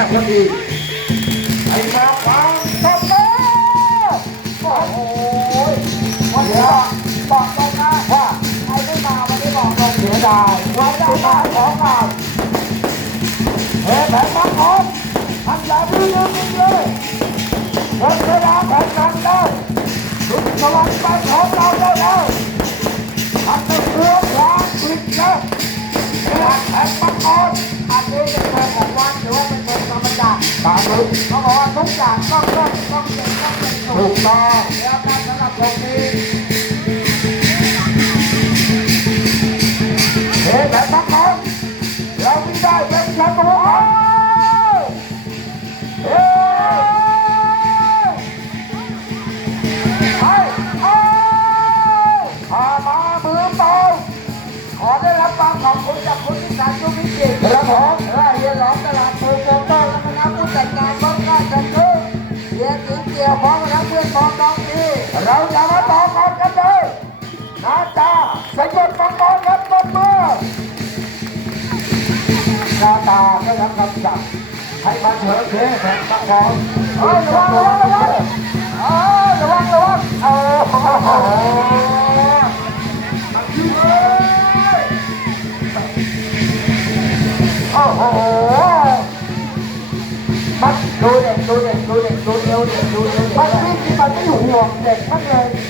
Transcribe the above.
ากพอดีไอ้มาฟังต้นเต้โอ้โหวันนี้บอกตรงนะว่าใครไม่มาวันนี้บอกตรงเสียดายวันได้มาของเราเฮ้แผนมาของทันอย่าดื้อยืนเลยหมดเวลาแผนกันแล้วทุกสวรรค์ไปของเรา เขาบอกว่าทุกอย่างต้องต้องต้องเป็นต้องเป็นถูกต้องแล้วการสำหรับตรงนี้ ยวพร้อมคณะเพื่อนพ้องน้องพี่เราจะมาต่อก่อนกันเลยนาจาสยบมังกรครับต้นมือนาตาก็รับคำสั่งให้มาเถอะเท่แข่งมังกรเฮ้ยระวังระวังระวังเออระวังระวังโอ้โหโอ้โห มันดูเด็กดูเด็กดูเด็กดูเอวเด็ก